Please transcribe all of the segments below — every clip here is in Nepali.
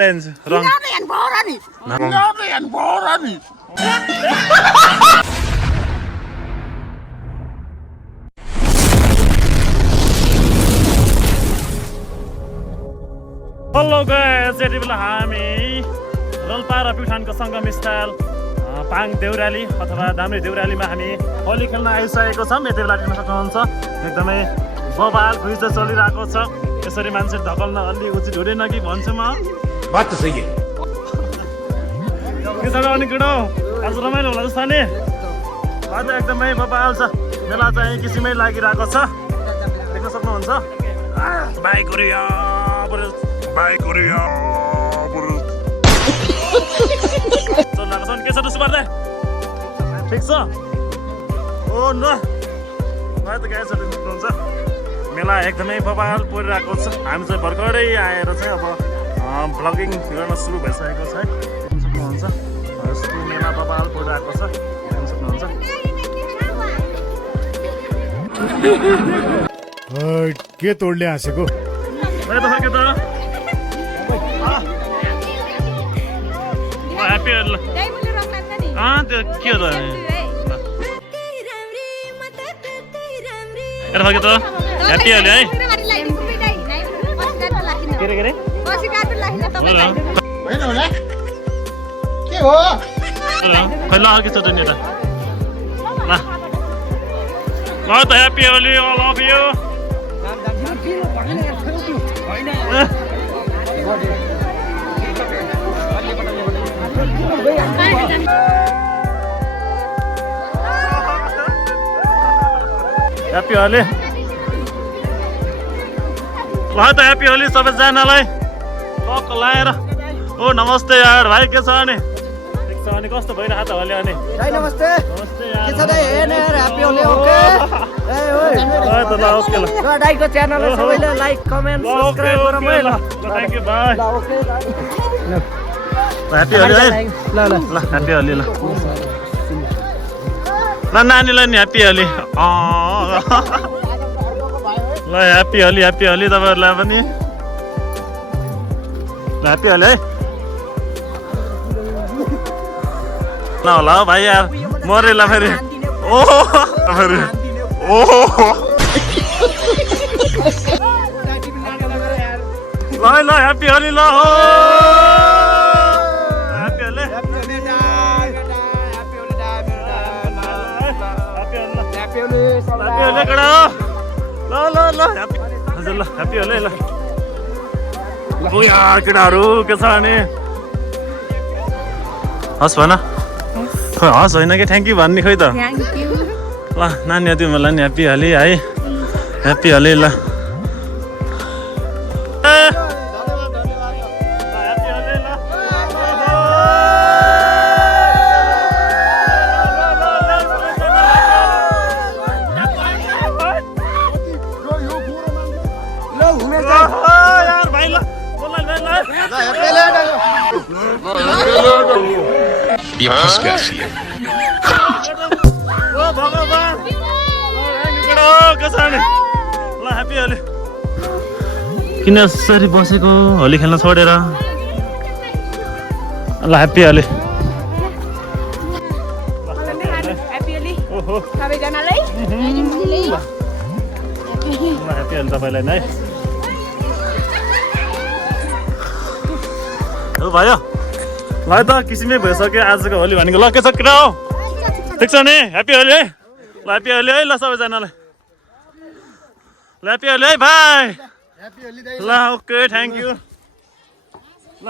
Lens, wrong. Hello guys, यति बेला हामी रोल्पा र प्युठानको सङ्गम स्थल पाङ देउराली अथवा दाम्रे देउरालीमा हामी होली खेल्न आइसकेको छौँ। यति बेला देख्न सक्नुहुन्छ एकदमै बवाल खुइजो चलिरहेको छ। यसरी मान्छे ढकल्न अलि उचित हुँदैन कि भन्छु म। बात त सही है। के छ अनि केटो आज रमाइलो होला जस्तो नि आज एकदमै बवाल छ। मेला चाहिँ किसिमै लागिरहेको छ देख्न सक्नुहुन्छ। बाइक उरिया चलिरहेको छ नि। के छ दुसु पर्दै ठिक छ? ओ न मलाई त गाई चल्नु सक्नुहुन्छ। मेला एकदमै बवाल परिरहेको छ। हामी चाहिँ भर्खरै आएर चाहिँ अब भ्लगिङ गर्न सुरु भइसकेको छ है। देख्न सक्नुहुन्छ यस्तो मेला बवाल परिरहेको छ देख्न सक्नुहुन्छ। के तोड्ने हाँसेको के त ह्याप्पी त्यो के हो त के त ह्याप्पी अहिले है। खै ल अर्कै छ त नि त ल त happy Holi all of you. Happy Holi ल त ह्याप्पी होली सबैजनालाई टक्क लाएर। ओ नमस्ते यार भाइ के छ अनि ठिक छ अनि कस्तो भइरहेको त होली अनि नमस्ते नमस्ते यार के छ दाइ हेर्न यार ह्याप्पी होली ओके ए ओइ त ल ओके ल ल दाइको च्यानललाई सबैले लाइक कमेन्ट सब्स्क्राइब गरौँ है। ल थ्यांक यू बाइ ल ओके ह्याप्पी होली है। ल ल ल ह्याप्पी होली ल ल नानीलाई नि ह्याप्पी होली ल ह्याप्पी होली तपाईँहरूलाई पनि ल ह्याप्पी होली है। ल होला हौ भाइ यार मरेला फेरि ओहो ल ह्याप्पी होली ल हो ह्याप्पी होली केटा ल हजुर ल ह्याप्पी होली ल यार केटाहरू के छ अनि हस् भन हस् होइन कि थ्याङ्क यू भन्ने खोइ त ल नानी तिमीहरूलाई नि ह्याप्पी होली है ह्याप्पी होली ल ये फंस गया सी है। ओ भगवान ल ह्याप्पी होली किन यसरी बसेको होली खेल्न छोडेर ल ह्याप्पी होली सबैजनालाई ह्याप्पी होली तपाईँलाई नै हो भयो ल त किसिमै भइसक्यो आजको होली भनेको। ल के छ केटा हो ठिक छ नि ह्याप्पी होली है ल ह्याप्पी होली है ल सबैजनालाई ल ह्याप्पी होली है भाइ ल ओके थ्याङ्क यू ल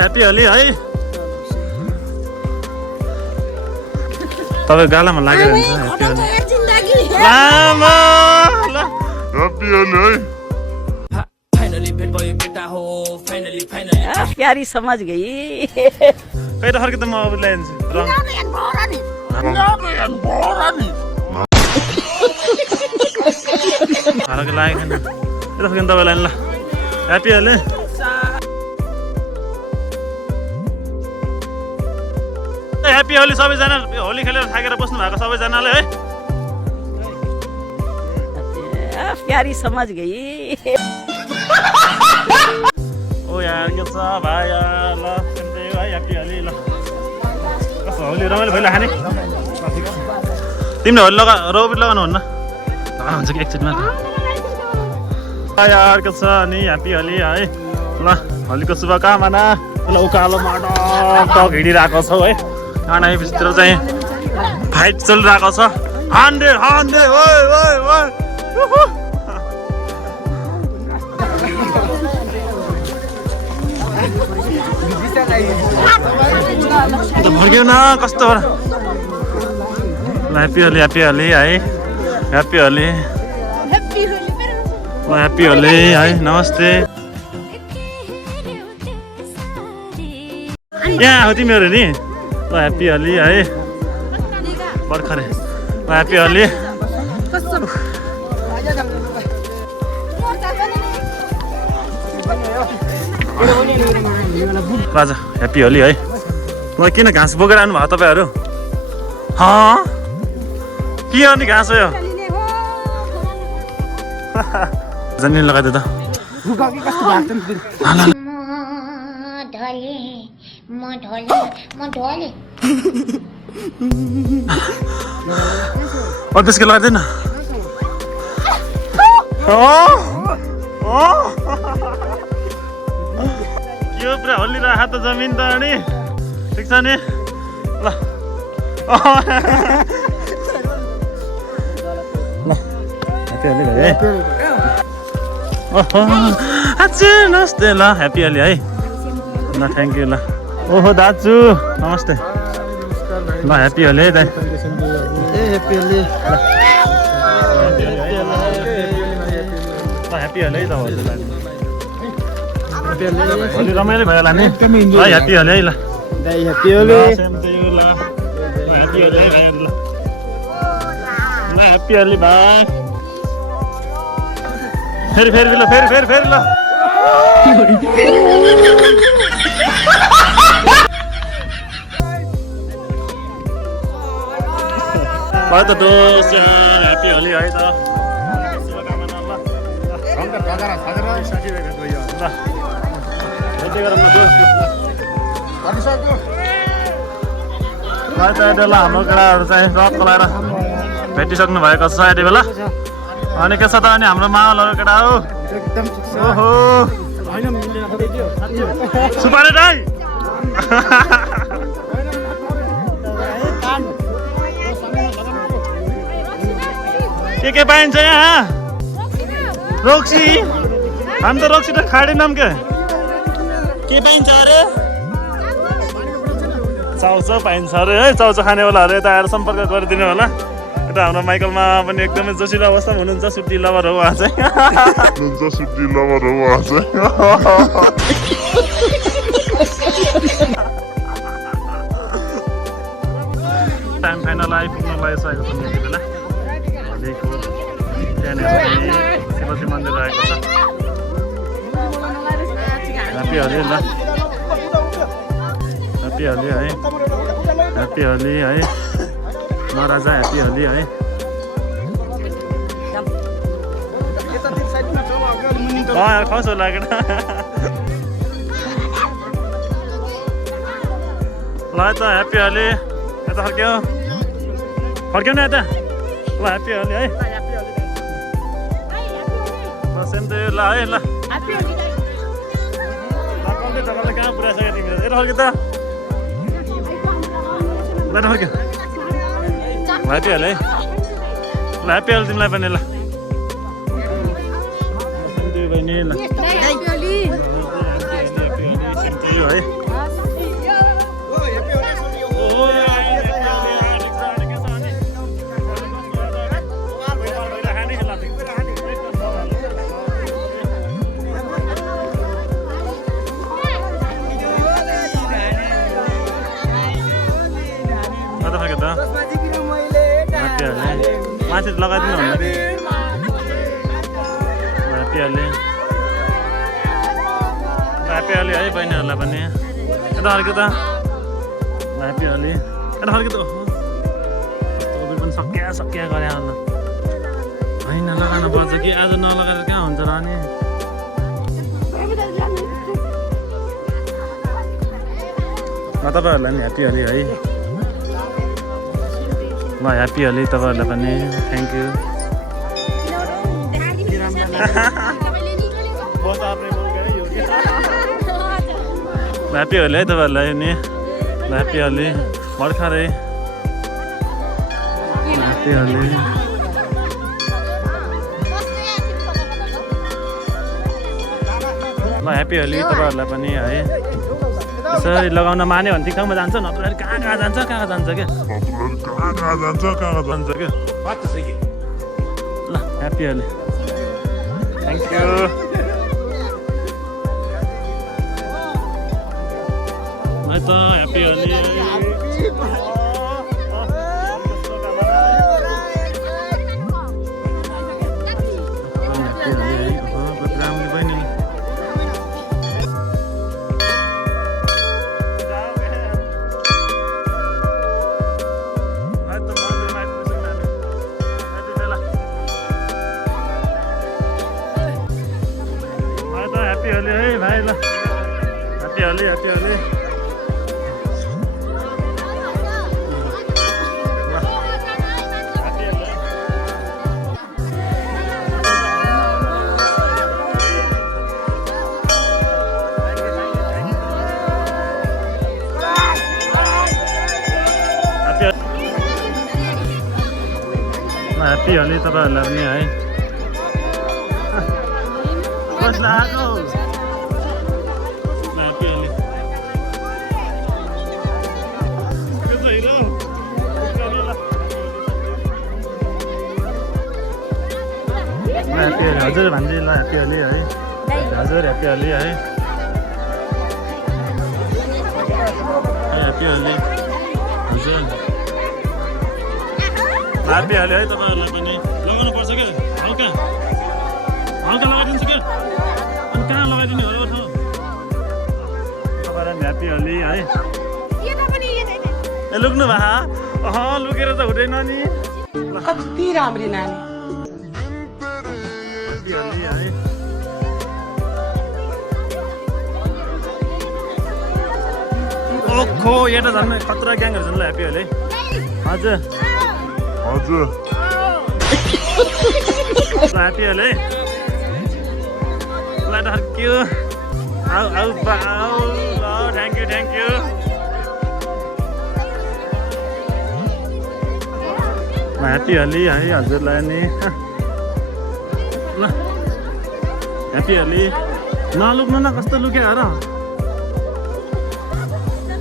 ह्याप्पी होली है। तपाईँ गालामा लागेर हुन्छ ह्याप्पी होली लामा ल ह्याप्पी होली है। प्यारी समझ गई खै त फर्के त म अब ल्याइदिन्छु रङ हालको लागेको छैन यता फर्किनु तपाईँलाई ल ह्याप्पी होली ह्याप्पी होली सबैजना होली खेलेर थाकेर बस्नु भएको सबैजनाले है प्यारी समझ गई ओ यार के छ भाइ यार ल है ह्याप्पी होली ल कस्तो होली रमाइलो भइला खाने तिमीले होली रोबी लगाउनु हुन्न हुन्छ कि एकचोटिमा यार के छ अनि ह्याप्पी होली है ल होलीको शुभकामना ल उकालो टक हिँडिरहेको छौ है भित्र चाहिँ फाइट चलिरहेको छ हान्डे हान्डे ओइ ओइ ओइ फर्क्यौ न कस्तो हो ह्याप्पी होली है ह्याप्पी होली ह्याप्पी होली है नमस्ते यहाँ हो तिमीहरू नि ल ह्याप्पी होली है भर्खरै ल ह्याप्पी होली राजा ह्याप्पी होली है ल किन घाँस बोकेर आउनु भयो तपाईँहरू के हो नि घाँस हो यो जन्नी लगाइदियो त त्यसको लगाइदिएन के हो पुरा होली राख त जमिन त अनि ठिक छ नि ल नमस्ते ल ह्याप्पी होली है ल थ्याङ्क यू ल ओहो दाजु नमस्ते ल ह्याप्पी होली है दाइ ह्याप्पी होली ह्याप्पी होली है त होली रमाइलो भयो होला नि ल ह्याप्पी होली है ल ह्याप्पी होली ह्याप्पी होली ल ह्याप्पी होली भाइ फेरि फेरि ल फेरि फेरि फेरि ल भयो त दोस्त ह्याप्पी होली है त शुभकामना ल हाम्रो केटाहरू चाहिँ रक लगाएर भेटिसक्नु भएको छ यति बेला अनि के छ त अनि हाम्रो माहौलहरू केटा हो ओहो सुपारी दाइ के पाइन्छ यहाँ रोक्सी हामी त रोक्सी त खाँदैनौँ के पाइन्छ अरे चाउचाउ पाइन्छ अरे है चाउचाउ खानेवालाहरू यता आएर सम्पर्क गरिदिनु होला यता हाम्रो माइकलमा पनि एकदमै जोसिलो अवस्थामा हुनुहुन्छ सुट्टी लभर हो उहाँ चाहिँ टाइम फाइनल आइपुग्नु लागिसकेको छ यति बेला होलीको त्यहाँनिर शिवजी मन्दिर रहेको छ ह्याप्पी होली ल ह्याप्पी होली है ह्याप्पी होली है महाराजा ह्याप्पी होली है यार खस होला केटा ल त ह्याप्पी होली यता फर्क्यौ न यता ल ह्याप्पी होली है सेम त ल है ल तपाईँले कहाँ पुऱ्याइसक्यो तिमीले यता फर्क्यो त ल फर्क्यो ह्याप्पी होली है ल ह्याप्पी होली तिमीलाई पनि ल बहिनी ल है कता फर्क्यो त ह्याप्पीहरूले माथि लगाइदिनु भन्दा कि ह्याप्पीहरूले है बहिनीहरूलाई पनि यता फर्क्यो त ह्याप्पीहरूले यता फर्क्यो त पनि सक्या गरे होला होइन लगाउनु पर्छ कि आज नलगाएर कहाँ हुन्छ र अनि तपाईँहरूलाई नि ह्याप्पी होली है ल ह्याप्पी होली तपाईँहरूलाई पनि थ्याङ्क यू ह्याप्पी होली है तपाईँहरूलाई नि ह्याप्पी होली भर्खरै ह्याप्पी होली ल ह्याप्पी होली तपाईँहरूलाई पनि है यसरी लगाउन मान्यो भने ठिक ठाउँमा जान्छ नत्र कहाँ जान्छ क्या बात तो सही है ल ह्याप्पी होली थ्याङ्क यू है त ह्याप्पी होली ह्याप्पी होली है भाइ ल happy Holi happy Holi happy Holi तपाईँहरूलाई पनि है कसलाई आएको ह्याप्पी होली ह्याप्पी होली हजुर भान्जी ल ह्याप्पी होली है हजुर ह्याप्पी होली है ह्याप्पी होली हजुर ह्याप्पी होली है तपाईँहरूलाई पनि लगाउनु पर्छ क्या हल्का हल्का लगाइदिन्छु क्या अनि कहाँ लगाइदिने हो तपाईँलाई ह्याप्पी होली है ए लुक्नु भए लुकेर त हुँदैन नि कति राम्री नानी ह्याप्पी होली है ओखो एउटा झन् खतरा ग्याङहरू छन् ल ह्याप्पी होली हजुर हजुर happy Holi thank you thank you happy Holi है हजुरलाई नि ल ह्याप्पी होली नलुक्नु न कस्तो लुक्यो र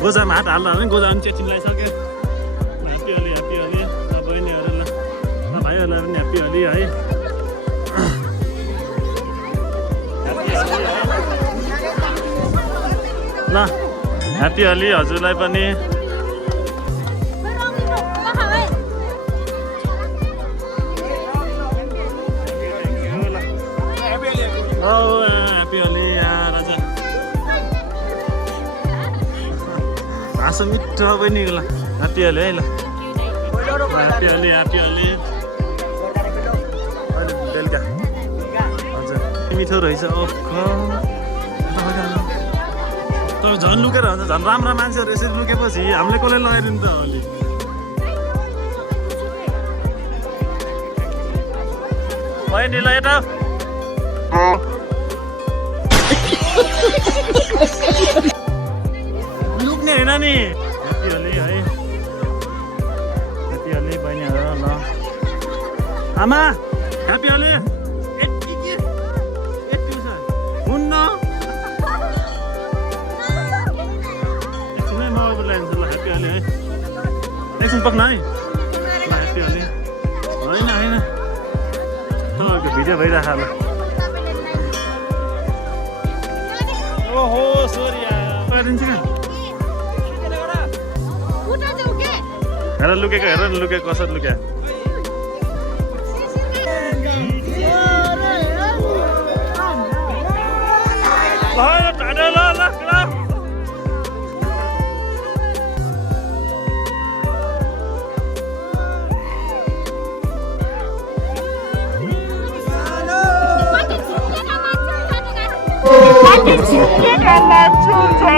गोजामा हात हाल्दा भने गोजा पनि चेचिङ लगाइसक्यो ह्याप्पी होली बहिनीहरूलाई ल भाइहरूलाई पनि ह्याप्पी होली है ल ह्याप्पी होली हजुरलाई पनि ह्याप्पी होली राजा हाँसो मिठो बहिनीको ल ह्याप्पी होली है ल ह्याप्पी होली बेलुका हजुर मिठो रहेछ ओखो तर झन् लुकेर हुन्छ झन् राम्रा मान्छेहरू यसरी लुकेपछि हामीले कसले लगाइदिनु त अलि बहिनीलाई यता लुक्ने होइन नि ह्याप्पी होली है ह्याप्पी होली बहिनीहरू ल आमा ह्याप्पी होली यति के यति छ हुन्न एकछिनै मोबाइल ल्याइदिन्छु ल ह्याप्पी होली है एकछिन पक्न है ल ह्याप्पी होली होइन तपाईँहरूको भिडियो भइरहेको ल ओहो सरी गरिदिन्छु क्या हेर लुकेको हेर न लुकेको कसरी लुक्या Ada